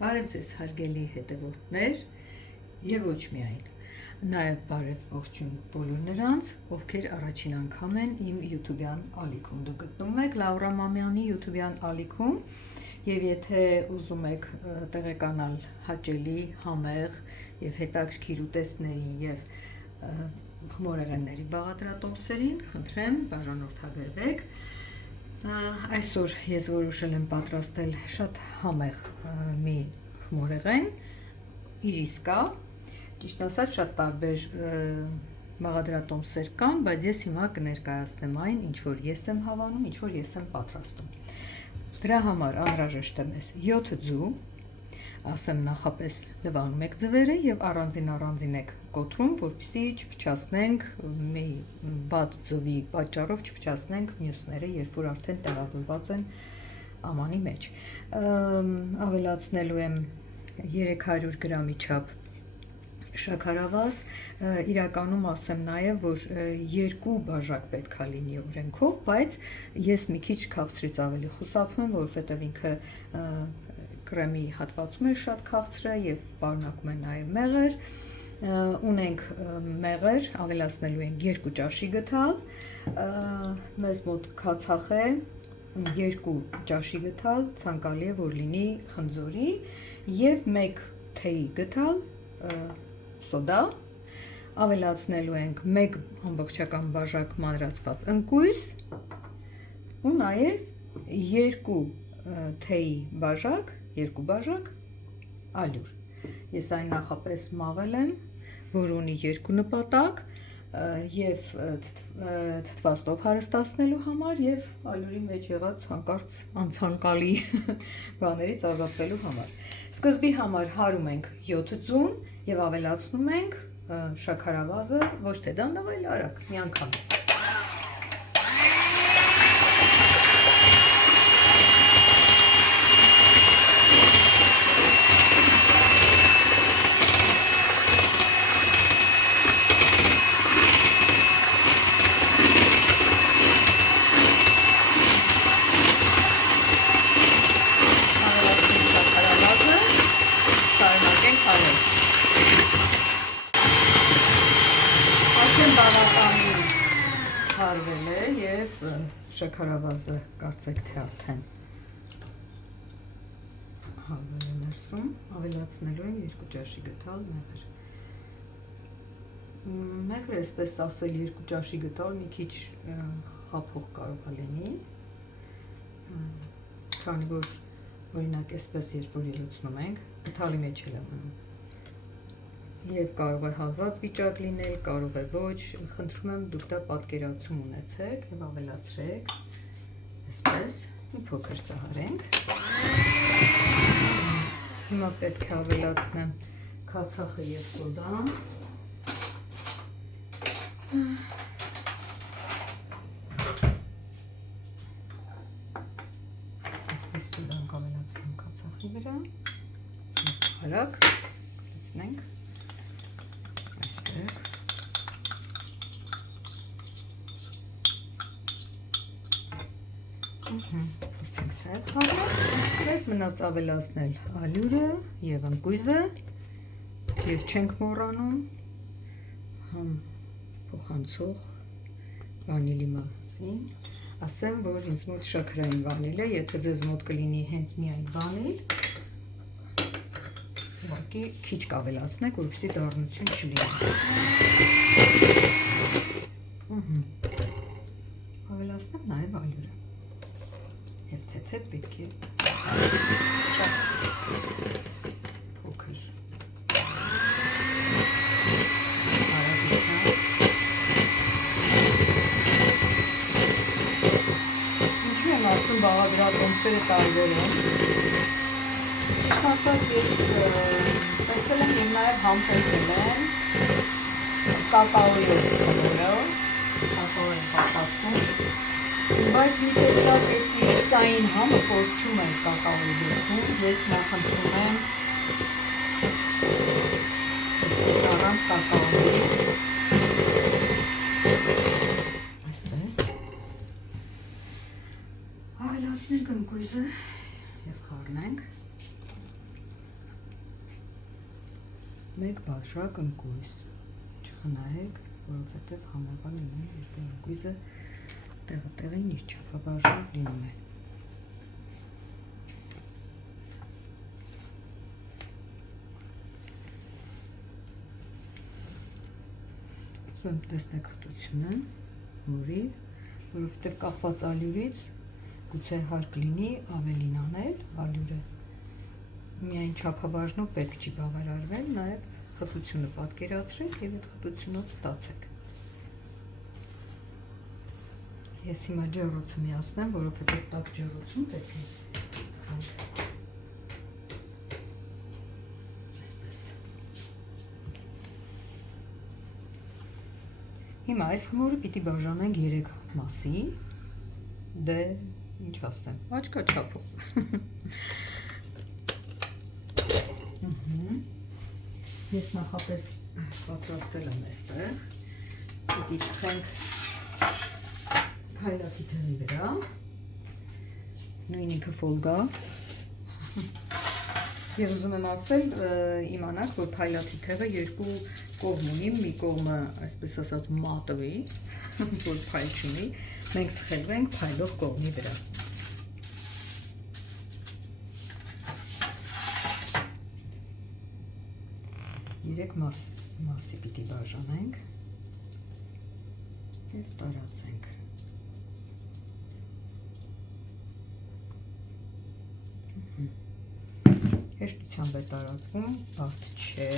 Բարև ձեզ հարգելի հետևորդներ եւ ոչ միայն, նաեւ բարև ողջույն բոլոր նրանց, ովքեր առաջին անգամ են իմ YouTube-յան ալիքում։ Դուք գտնվում եք Լաուրա Մամյանի YouTube-յան ալիքում եւ եթե ուզում եք տեղեկանալ հաճելի, համեղ եւ հետաքրքիր ուտեստների եւ խմորեղենների բաղադրատոմսերին, խնդրեմ բաժանորդագրվեք։ Այսօր ես որոշել եմ պատրաստել շատ համեղ մի խմորեղեն, իր իսկա, ճիշտ ասած շատ տարբեր բաղադրատոմսեր կան, բայց ես հիմա կներկայացնեմ այն, ինչ որ ես եմ հավանում, ինչ որ ես եմ պատրաստում։ Դրա համար անհրաժեշտ է մեզ 7 ձու, ասեմ նախապես լվանում եք ձվերը եւ առանձին եք կոտրում, որպեսզի չփչացնենք մի բադ ձվի պատճառով չփչացնենք մյուսները, երբ որ արդեն տեղավորված են ամանի մեջ։ Ավելացնելու եմ 300 գրամի չափ շաքարավազ, իրականում ասեմ նաև, որ 2 բաժակ պետք է լինի օրենքով, բայց ես մի քիչ քաղցրից ավելի խուսափում եմ, որովհետև ինքը կրեմի հատվածում է շատ քաղցրը եւ պարունակում է նաեւ մեղր, ունենք մեղր, ավելացնելու ենք 2 ճաշի գթալ, մեզ մոտ քացախ է 2 ճաշի գթալ, ցանկալի է որ լինի խնձորի եւ 1 թեյի գթալ սոդա, ավելացնելու ենք 1 ամբողջական բաժակ մանրացված ընկույզ ու նաեւ 2 թեյի բաժակ 2 բաժակ ալյուր։ Ես այն նախապես մաղել եմ, որ ունի 2 նպատակ եւ թթվաստով հարստացնելու համար եւ ալյուրի մեջ եղած հանկարծ անցանկալի բաներից ազատվելու համար։ Սկզբի համար հարում ենք 7 ձուն եւ ավելացնում ենք շաքարավազը ոչ թե դանդաղ, այլ արագ, միանգամից։ Հարվել է եւ շաքարավազը կարծեք թե արդեն հավել է ներսում, ավելացնելու եմ 2 ճաշի գթալ մեղր։ Մեղրը, այսպես ասել, 2 ճաշի գթալ մի քիչ խափող կարող է լինի, քանի որ օրինակ այսպես երբ որ ելուցնում ենք, գթալի մեջ էլ եմ եւ կարող է հավված վիճակ լինել, կարող է ոչ, խնդրում եմ դուք դա պատկերացում ունեցեք եւ ավելացրեք, այսպես, մի փոքր սահարենք։ Հիմա պետք է ավելացնեմ քացախը եւ սոդան։ Այսպես սոդան կավելացնեմ քացախի վրա։ Արագ լցնենք։ Փորձենք սա հետ խաղալ, ես մնաց ավելացնել ալյուրը և ընկույզը և չենք մոռանում փոխանցող վանիլի մասին, ասեմ, որ ինձ մոտ շաքարային վանիլ է, եթե ձեզ մոտ կլինի հենց միայն վանիլ, ուղղակի քիչ կավելացնեք, որպեսզի դառնություն չլինի։ Ավելացնեմ նաև ալյուրը։ Եվ թեթև պետք է փոքր արագությամբ։ Ինչու եմ ասում բաղադրատոմսերը տարբեր են։ Ճիշտ ասած ես տեսել եմ և նաև համտեսել եմ կակաոյով խմորը, կակաո եմ բացացնում, բայց մի տեսակ սային համը կորչում է կակաոյի դեպքում, ես նախընտրում եմ այսպես առանց կակաոյի, այսպես, ավելացնենք ընկույզը և խառնենք, մեկ բաժակ ընկույզ, չխնայեք, որովհետև համավան լինի, երբ ընկույզը տեղին իր չափաբաժնով լինում է։ Սույն տեսնեք խտությունը, խմորի, որովհետև կախված ալյուրից գուցե հարկ լինի ավելին անել, ալյուրը միայն չափաբաժնով պետք չի բավարարվել, նաև խտությունը պատկերացրեք և այդ խտությունով ստացեք։ Ես հիմա ջեռոցը միացնեմ, որովհետև տաք ջեռոցում պետք է թխենք։ Հիմա այս խմորը պիտի բաժանենք 3 մասի, դե ինչ ասեմ, աչքա չափով։ Ես նախապես պատրաստել եմ այստեղ, պիտի թխենք փայլակի թղի վրա, նույն ինքը ֆոլգա, և ուզում եմ ասել, իմանաք, որ փայլակի թղը երկու կողմ ունի, մի կողմը, այսպես ասած, մատվի, որ փայլ չունի, մենք թխելու ենք փայլող կողմի վրա։ Երեք մասի պիտի բաժանենք և տարածենք։ Հեշտությամբ է տարածվում, բարդ չէ։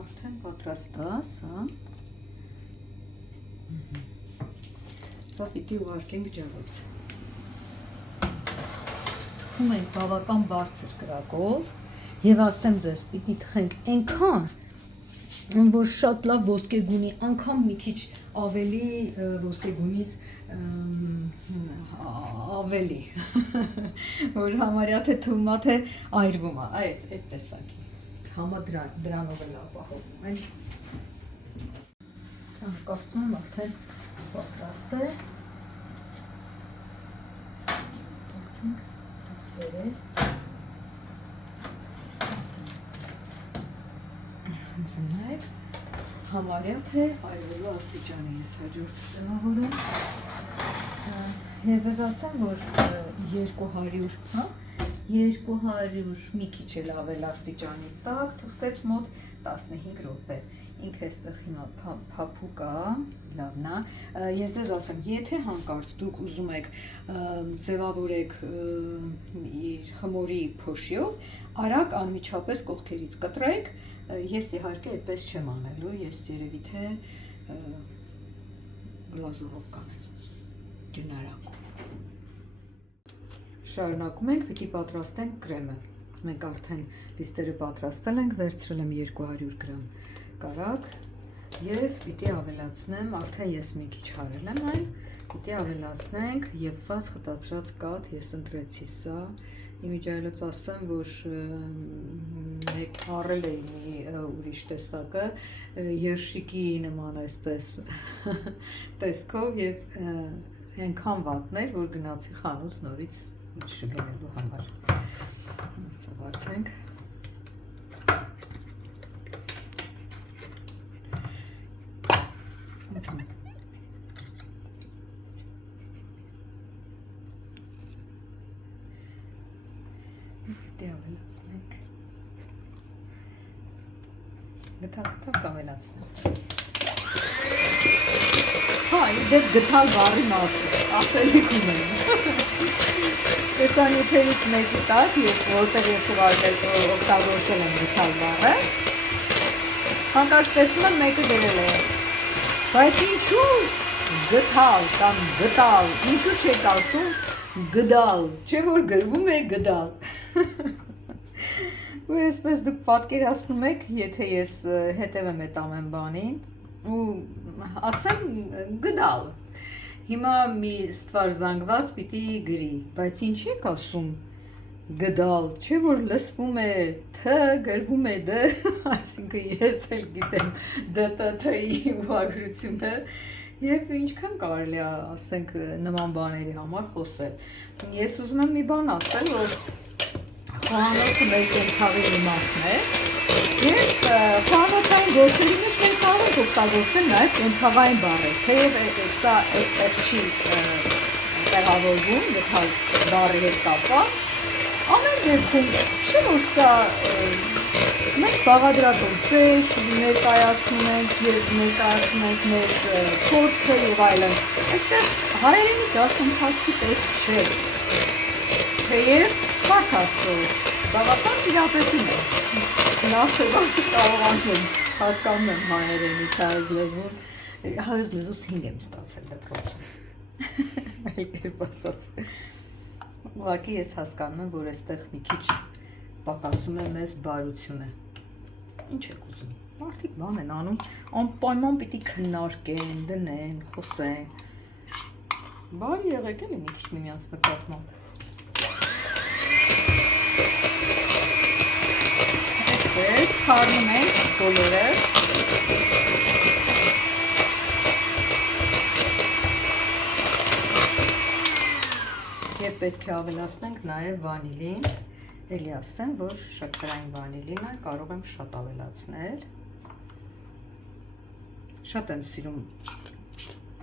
Արդեն պատրաստած, հա։ Սա պիտի ուղարկենք ջեռոց։ Թխում ենք բավական բարձր կրակով և ասեմ ձեզ, պիտի թխենք այնքան, որ շատ լավ ոսկեգունի, անգամ մի քիչ ավելի ոսկեգունից ավելի, որ համարյա թե թվում է, թե այրվում է, այդ տեսակի, համը դրանով էլ ապահովում են։ Կարծում եմ արդեն պատրաստ է։ Ընդրունայք, համարյա թե այրվելու աստիճանի ես հաջորդ տնավորում։ Ես ձեզ ասեմ, որ 200 մի քիչ էլ ավել աստիճանի տակ, թխվեց մոտ 15 րոպե։ Ինքը այստեղ հիմա փափուկ է, լավն է։ Ես ձեզ ասեմ, եթե հանկարծ դուք ուզում եք ձևավորեք իր խմորի փոշիով, արագ անմիջապես կողքերից կտրեք, ես իհարկե այդպես չեմ անելու, ես երևի թե գլազուրով կանեմ, ջնարակով։ Շարունակում ենք, պիտի պատրաստենք կրեմը։ Մենք արդեն լիստերը պատրաստել ենք, վերցրել եմ 200 գրամ կարագ և պիտի ավելացնեմ, արդեն ես մի քիչ հարել եմ այն, պիտի ավելացնենք եփված խտացրած կաթ, ես ընտրեցի սա, իմիջայլոց ասեմ, որ մեկ առել էի մի ուրիշ տեսակը, երշիկի նման այսպես տեսքով և այնքան վատն էր, որ գնացի խանութ նորից շգնելու համար։ Սավացենք։ Պետք է ավելացնենք։ Գտալ կավելացնեմ։ Հա, իդեպ գտալ բառի մասը, ասելիք ունեմ։ Տեսանյութերից մեկի տակ, որտեղ ես օգտագործել եմ գտալ բառը, հանկարծ տեսնում եմ մեկը գրել է, բայց ինչու գտալ կամ գտալ, ինչու չեք ասում գդալ, չէ որ գրվում է գդալ։ Ու այսպես դուք պատկերացնում եք, եթե ես հետևեմ այդ ամեն բանին, ու ասեմ գդալ, հիմա մի ստվար զանգված պիտի գրի, բայց ինչ եք ասում գդալ, չէ որ լսվում է თ, գրվում է դ, այսինքն ես էլ գիտեմ ԴՏԹ-ի ուղղագրությունը եւ ինչքան կարելի է, ասենք, նման բաների համար խոսել։ Ես ուզում եմ մի բան ասել, որ խոհանոցը մեր կենցաղի մի մասն է եւ խոհանոցային գործերի մեջ մենք կարող ենք օգտագործել նաեւ կենցաղային բառեր, թեև սա այդտեղ չի տեղավորվում գտալ բառի հետ կապված, ամեն դեպքում չէ որ սա մենք բաղադրատոմսեր ներկայացնում ենք եւ ներկայացնում ենք մեր փորձը եւ այլն, այստեղ հայերենի դասընթացի պետք չէ, թեև Փառք Աստծո, բավական տիրապետում է, նախ կարողանում եմ, հասկանում եմ հայերենից հայոց լեզուն, հայոց լեզուս 5 եմ ստացել դպրոցում, այլ կերպ ասած, ուղղակի ես հասկանում եմ, որ այստեղ մի քիչ պակասում է մեզ բարությունը, ինչ եք ուզում, մարդիկ բան են անում, անպայման պիտի քննարկեն, դնեն, խոսեն, բարի եղեք էլի մի քիչ միմյանց նկատմամբ, Այսպես խառնում ենք բոլորը և պետք է ավելացնենք նաև վանիլին, էլի ասեմ, որ շաքարային վանիլինը կարող եմ շատ ավելացնել, շատ եմ սիրում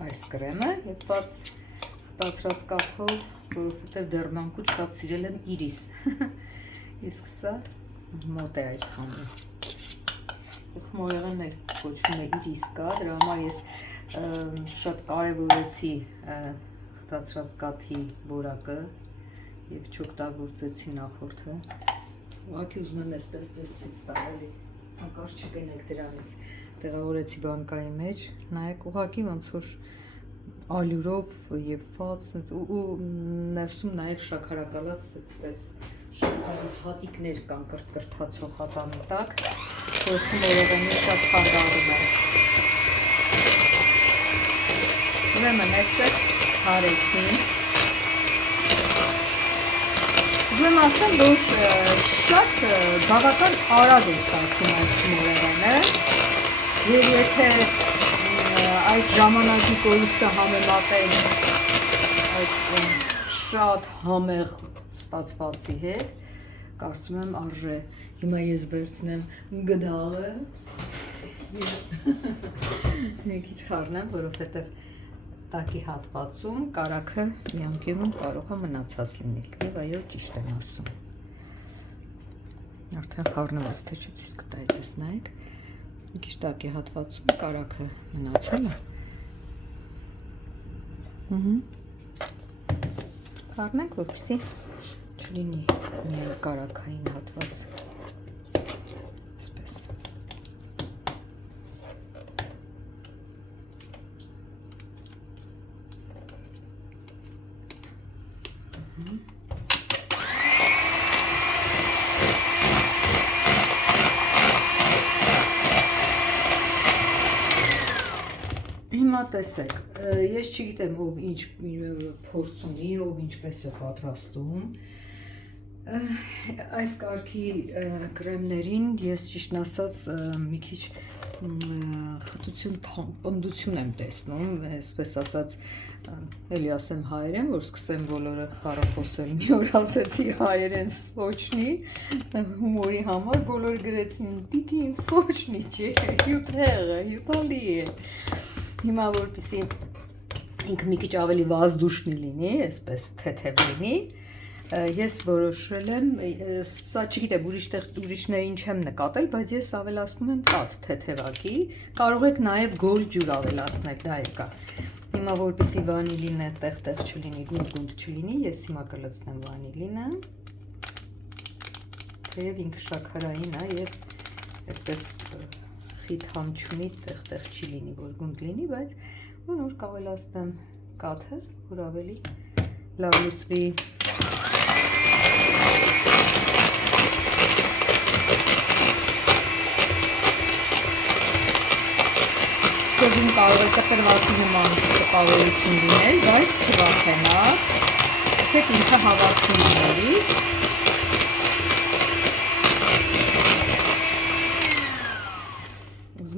այս կրեմը, եդված խտացրած կաթով, որովհետև դեռ մանկուց շատ սիրել եմ իրիս, իսկ սա մոտ է այդ խամին, խմորեղենն է կոչվում է իրիսկա, դրա համար ես շատ կարևորեցի խտացրած կաթի որակը և չօգտագործեցի նախորդը, ուղղակի ուզում եմ այսպես ձեզ ցույց տալ, հանկարծ չգնեք դրանից, տեղավորեցի բանկայի մեջ, նայեք ուղղակի ոնց որ ալյուրով եփված ու ներսում նաև շաքարակալած այդպես շաքարի հատիկներ կան կրթկրթացող հատամի տակ, որ խմորեղենին շատ խանգարում է։ Ուրեմն այսպես հարեցին։ Ուզում եմ ասեմ, որ շատ բավական արագ է ստացվում այս խմորեղենը, եւ եթե այս ժամանակի կորուստը համեմատել այդ շատ համեղ ստացվածի հետ, կարծում եմ արժե, հիմա ես վերցնեմ գդալը մի քիչ խառնեմ, որովհետև տակի հատվածում կարագը մի անկյունում կարող է մնացած լինել, եւ այո ճիշտ եմ ասում, արդեն խառնված թե չէ ցույց կտայի ձեզ նայեք, մի քիչ տակի հատվածում կարագը մնացել է, խառնենք, որպեսզի չլինի միայն կարագային հատված, այսպես, Հիմա տեսեք, ես չգիտեմ ով ինչ փորձ ունի, ով ինչպես է պատրաստում, այս կարգի կրեմներին ես ճիշտն ասած մի քիչ խտություն, պնդություն եմ տեսնում, այսպես ասած, էլի ասեմ հայերեն, որ սկսեմ բոլորը խառախոսել, մի օր ասեցի հայերեն սոչնի, հումորի համար բոլոր գրեցին, պիտին սոչնի չէ, հյուտեղը, հյուտալի է, հիմա որպեսզի ինքը մի քիչ ավելի վազդուշնի լինի, այսպես թեթև լինի, ես որոշել եմ, սա չգիտեմ ուրիշներին չեմ նկատել, բայց ես ավելացնում եմ կաթ թեթևակի, կարող եք նաև գոլ ջուր ավելացնել, դա եկա, հիմա որպեսզի վանիլինը տեղ-տեղ չլինի, գունդ չլինի, ես հիմա կլցնեմ վանիլինը, թեև ինքը շաքարային է և այսպես խիտ համ չունի, տեղ-տեղ չի լինի, որ գունդ լինի, բայց ու նոր կավելացնեմ կաթը, որ ավելի լավ լուծվի Սկզբում կարող է կտրվածի նման տպավորություն լինել, բայց չվախենա, ասեք ինքը հավաքվում է նորից,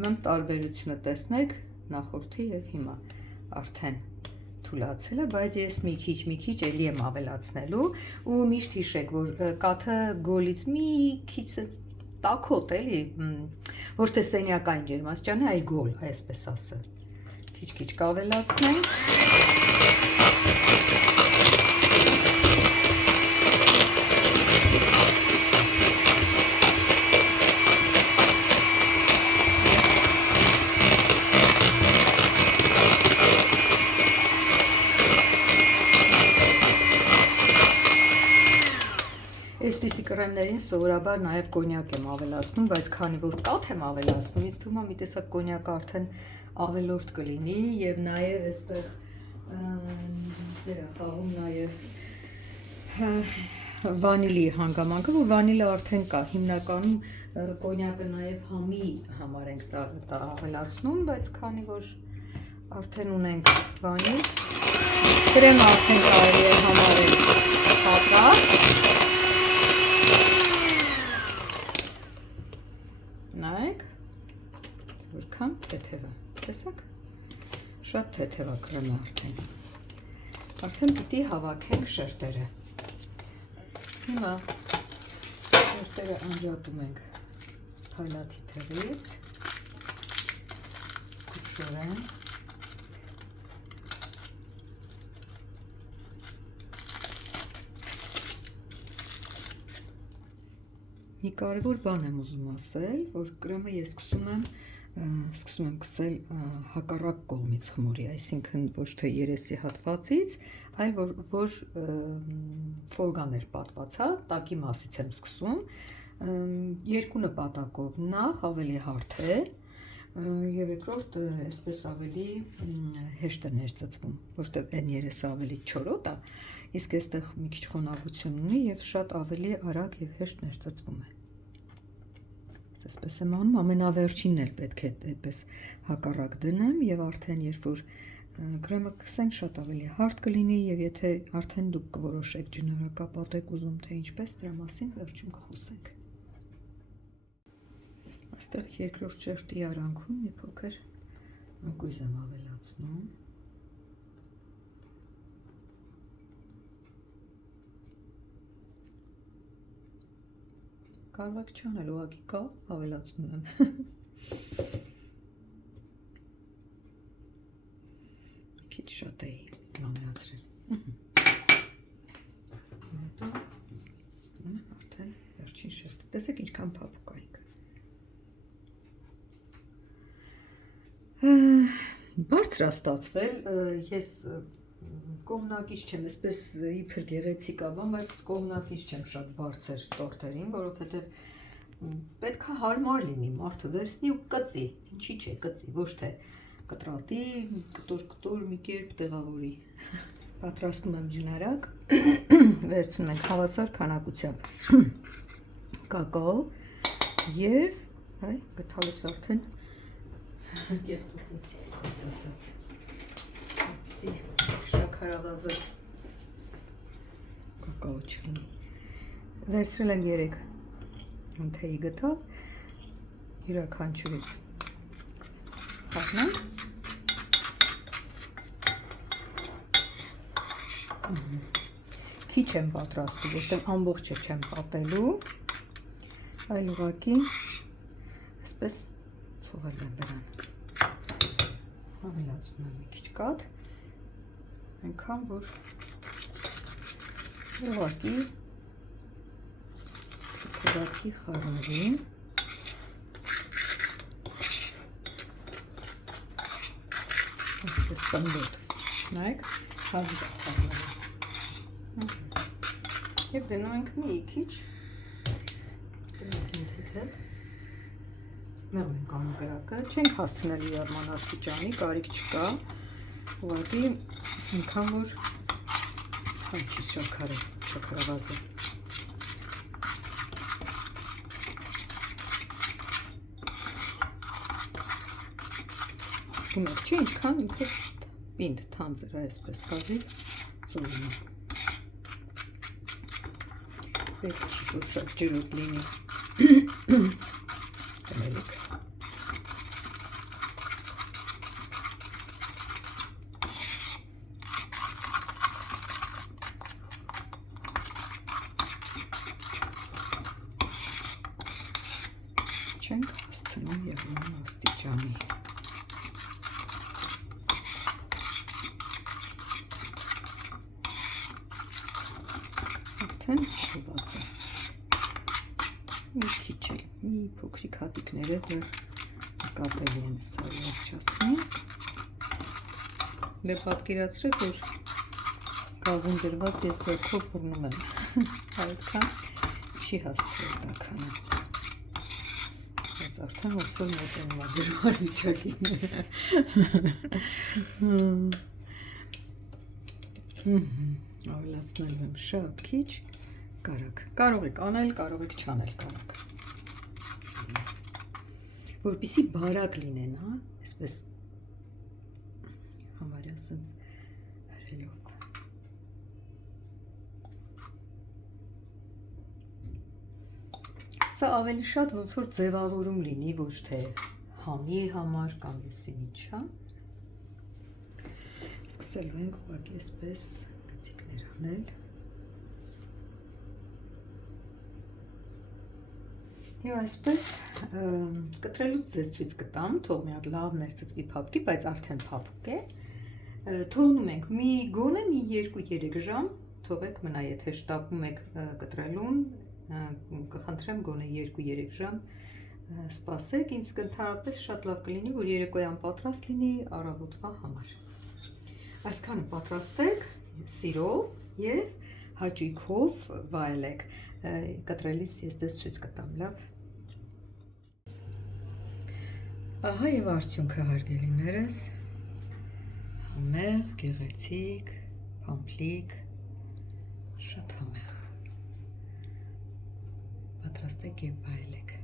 ուզում եմ տարբերությունը տեսնեք նախորդի եւ հիմա արդեն թուլացել է, բայց ես մի քիչ էլի եմ ավելացնելու ու միշտ հիշեք, որ կաթը գոլից մի քիչ տաքոտ էլի, ոչ թե սենյակային ջերմաստիճանի, այլ գոլ, այսպես ասեմ։ Քիչ կավելացնենք։ Այսպիսի կրեմներին սովորաբար նաև կոնյակ եմ ավելացնում, բայց քանի որ կաթ եմ ավելացնում, ինձ թվում է մի տեսակ կոնյակը արդեն ավելորդ կլինի եւ նաև այստեղ դեր է խաղում նաև վանիլի հանգամանքը, որ վանիլը արդեն կա, հիմնականում կոնյակը նաև համի համար ենք դա ավելացնում, բայց քանի որ արդեն ունենք վանիլ, կրեմը արդեն կարելի է համարել պատրաստ։ Նայեք, որքան թեթև է, տեսակ, շատ թեթև է կրեմը արդեն պիտի հավաքենք շերտերը, հիմա շերտերը անջատում ենք փայլատի թևից, զգուշորեն, մի կարևոր բան եմ ուզում ասել, որ կրեմը ես սկսում եմ կսել հակառակ կողմից խմորի, այսինքն ոչ թե երեսի հատվածից, այլ որ ֆոլգաներ պատված, տակի մասից եմ սկսում, երկու նպատակով, նախ ավելի հարթ է, եւ երկրորդ այսպես ավելի հեշտ է ներծծվում, որտեղ այն երեսը ավելի չորոտ է, իսկ այստեղ մի քիչ խոնավություն ունի եւ շատ ավելի արագ եւ հեշտ ներծծվում է։ Այսպես եմ անում, ամենավերջինն էլ պետք է այդպես հակառակ դնեմ եւ արդեն երբ որ կրեմը կսենք շատ ավելի հարթ կլինի եւ եթե արդեն դուք կորոշեք ջնորակապատ եք ուզում թե ինչպես, դրա մասին վերջում կխոսենք։ Այստեղ երկրորդ շերտի արանքում մի փոքր մկույզ եմ ավելացնում։ Կարող եք չանել, ուղղակի կա, ավելացնում եմ։ Քիչ շատ էի ամենացրել։ Հետո արդեն վերջին շերտը։ Տեսեք ինչքան փափուկ է։ Բարձր է ստացվել, ես կողմնակից չեմ, այսպես իբր գեղեցիկ է, բայց կողմնակից չեմ շատ բարձր տորտերին, որովհետև պետք է հարմար լինի, մարդը վերցնի ու կծի, ինչի՞ չէ, կծի, ոչ թե կտրատի, կտոր մի կերպ տեղավորի։ Պատրաստում եմ ջնարակ, վերցնում ենք հավասար քանակությամբ կակաո եւ գթալս արդեն կերտուկից, այսպես ասած, շաքարավազը կակաո չլինի։ Վերցրել եմ 3 թեյի գթալ, յուրաքանչյուրից խառնանք։ Քիչ եմ պատրաստում, որտեղ ամբողջը չեմ պատելու, այլ ուղղակի այսպես ցողել եմ վրան։ Ավելացնում եմ մի քիչ կաթ, այնքան որ ուղղակի թեթևակի խառնվի։ Այսպես պնդոտ, նայեք, հազիվ է խառնվի։ Եվ դնում ենք մի քիչ, թեթև, մեղմ ենք անում կրակը, չենք հասցնել լիարման աստիճանի, կարիք չկա, ուղղակի այնքան որ հաճի շաքարավազը։ Գնով չի ինչքան ինքը պինդ թանձր է այսպես հազիվ ծուրում է։ Պետք չի որ շատ ջրոտ լինի։ Տնելիք։ հասնում եղուն աստիճանի։ Արդեն շոված է։ Մի քիչ էլ, մի փոքրիկ հատիկները դեռ կատելի են սա վերջացնի։ Դե պատկերացրեք, որ գազին դրված ես ձեռքով բռնում եմ, այդքան չի հասցրել տաքանը։ Բայց արդեն ոնց որ մոտենում է դժվար վիճակին։ Ավելացնել եմ շատ քիչ, կարող եք անել, կարող եք չանել, որպեսզի բարակ լինեն, հա, այսպես համարյա սենց հրելով։ Սա ավելի շատ ոնց որ ձևավորում լինի, ոչ թե համի համար կամ եսի միջա։ Սկսելու ենք ուղղակի այսպես գծիկներ անել։ Եվ այսպես կտրելուց ձեզ ցույց կտամ, թող մի հատ լավ ներծծվի փափկի, բայց արդեն փափուկ է։ Թողնում ենք մի գոնե մի 2-3 ժամ, թողեք մնա, եթե շտապում եք կտրելուն, կխնդրեմ գոնե 2-3 ժամ սպասեք, ինձ ընդհանրապես շատ լավ կլինի, որ երեկոյան պատրաստ լինի առավոտվա համար։ Այսքանը պատրաստեք սիրով և հաճույքով վայելեք, կտրելիս ես ձեզ ցույց կտամ, լավ։ Ահա և արդյունքը հարգելիներս, համեղ, գեղեցիկ, փամփլիկ, շատ համեղ։ Պատրաստեք և վայելեք։